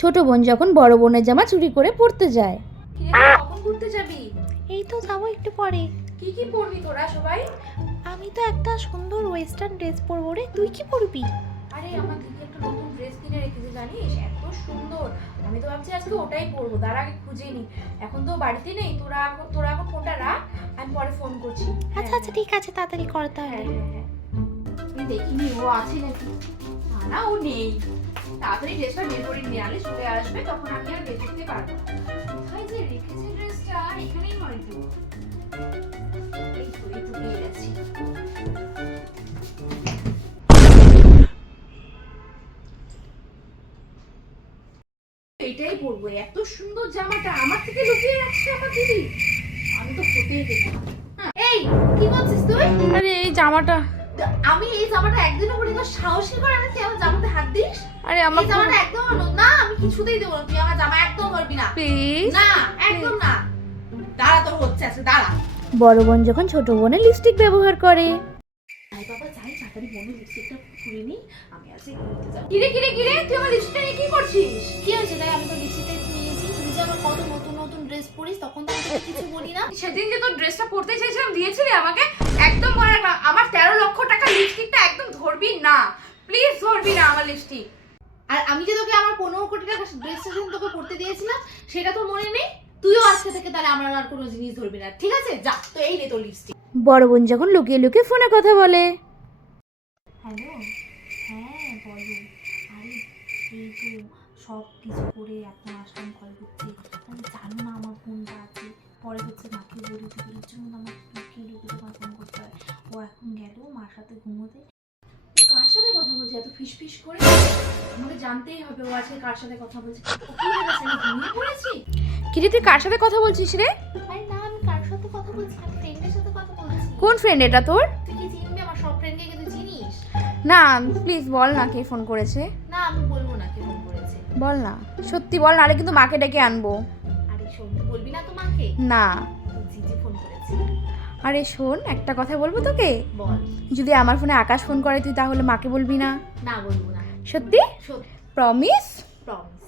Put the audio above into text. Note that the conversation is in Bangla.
ছোট বোন যখন বড় বোনের জামা চুরি করে পরতে যায়। কখন ঘুরতে যাবি? এই তো যাবো একটু পরে। কি কি পরবি তোরা সবাই? আমি তো একটা সুন্দর ওয়েস্টার্ন ড্রেস পরবো রে, তুই কি পরবি? আরে আমার দিদি একটা নতুন ড্রেস কিনে রেখেছে জানিস, এত সুন্দর। আমি তো ভাবছি আজকে ওটাই পরবো, তার আগে খুঁজে নি। এখন তো বাড়িতে নেই, তোরা এখন ফোনটা রাখ, আমি পরে ফোন করছি। আচ্ছা আচ্ছা ঠিক আছে, তাড়াতাড়ি কর তাহলে। হ্যাঁ আমি দেখিনি ও আছে নাকি। না না ও নেই, তাড়াতাড়ি ড্রেসটা বের করে নিয়ে আলে, চলে আসবে তখন আমি আর বের করতে পারবো না। কোথায় যে রেখেছে ড্রেসটা? এখানেই হয়তো। এই তো পেয়ে গেছি। এটাই পরবো, এত সুন্দর জামাটা আমার থেকে লুকিয়ে রাখছে আমার দিদি। আমি তো হতেই দেবো না। এই কি করছিস তুই? আরে এই জামাটা, আমি এই জামাটা একদিনও পরি, তোর সাহসী করে আমি তুই আমার জামাতে হাত দিস? আরে আমার এই জামাটা একদম না, আমি কিছুতেই দেবো না, তুই আমার জামা একদম পরবি না। প্লিজ। না একদম না। দাঁড়া, তোর হচ্ছে আছে, দাঁড়া। বড় বোন যখন ছোট বোনের লিপস্টিক ব্যবহার করে। যাই বাবা যাই, তাড়াতাড়ি বোনের লিপস্টিকটা খুলে নি, আমি আজকে ঘুরতে যাব। কিরে তুই আমার লিপস্টিকটা নিয়ে কি করছিস? কি হয়েছে তাই? আমি তো লিপস্টিকটা নিয়েছি, তুই যে আমার কত নতুন নতুন ড্রেস পরিস তখন তো আমি তোকে কিছু বলি না। সেদিন যে তোর ড্রেসটা পরতে চাইছিলাম দিয়েছিলি আমাকে, একদম মনে রাখ আমার 13 লক্ষ টাকা লিপস্টিকটা একদম ধরবি না, প্লিজ ধরবি না আমার লিপস্টিক। আর আমি যে তোকে আমার 15 কোটি টাকা ড্রেসটা যেদিন তোকে পরতে দিয়েছিলাম সেটা তো মনে নেই। তুইও আজকে থেকে তাহলে আমার আর কোনো জিনিস ধরবি না, ঠিক আছে? যা, তো এই নে তোর লিপস্টিক। বড় বোন যখন লুকিয়ে লুকিয়ে ফোনে কথা বলে। হ্যালো, হ্যাঁ বলো। আরে এই তো সব কিছু করে এখন আসলাম, কল করছি। আমি জানো না আমার ফোনটা আছে, পরে হচ্ছে মাকে বলে দিবি, এর জন্য আমার লুকিয়ে লুকিয়ে তোমার ফোন করতে হয়। ও এখন গেল মার সাথে ঘুমোতে। কার সাথে কথা বলছে এত ফিসফিস করে? আমাকে জানতেই হবে ও আজকে কার সাথে কথা বলছে। ও কি ভেবেছে আমি ঘুমিয়ে পড়েছি? কিরে তুই কার সাথে কথা বলছিস রে? আরে না, আমি কার সাথে কথা বলছি? আমি ফ্রেন্ডের সাথে কথা বলছি। কোন ফ্রেন্ড এটা তোর? তুই কি চিনবি আমার সব ফ্রেন্ডকে? কি তুই চিনিস? না প্লিজ বল না কে ফোন করেছে। না আমি বলবো না কে ফোন করেছে। বল না, সত্যি বল, নাহলে কিন্তু মাকে ডেকে আনবো। আরে শোন, তুই বলবি না তোমাকে? না। জিজি ফোন করেছে। আরে শোন, একটা কথা বলবো তোকে। বল। যদি আমার ফোনে আকাশ ফোন করে তুই তাহলে মাকে বলবি না? না বলবো না। সত্যি? সত্যি। প্রমিস? প্রমিস।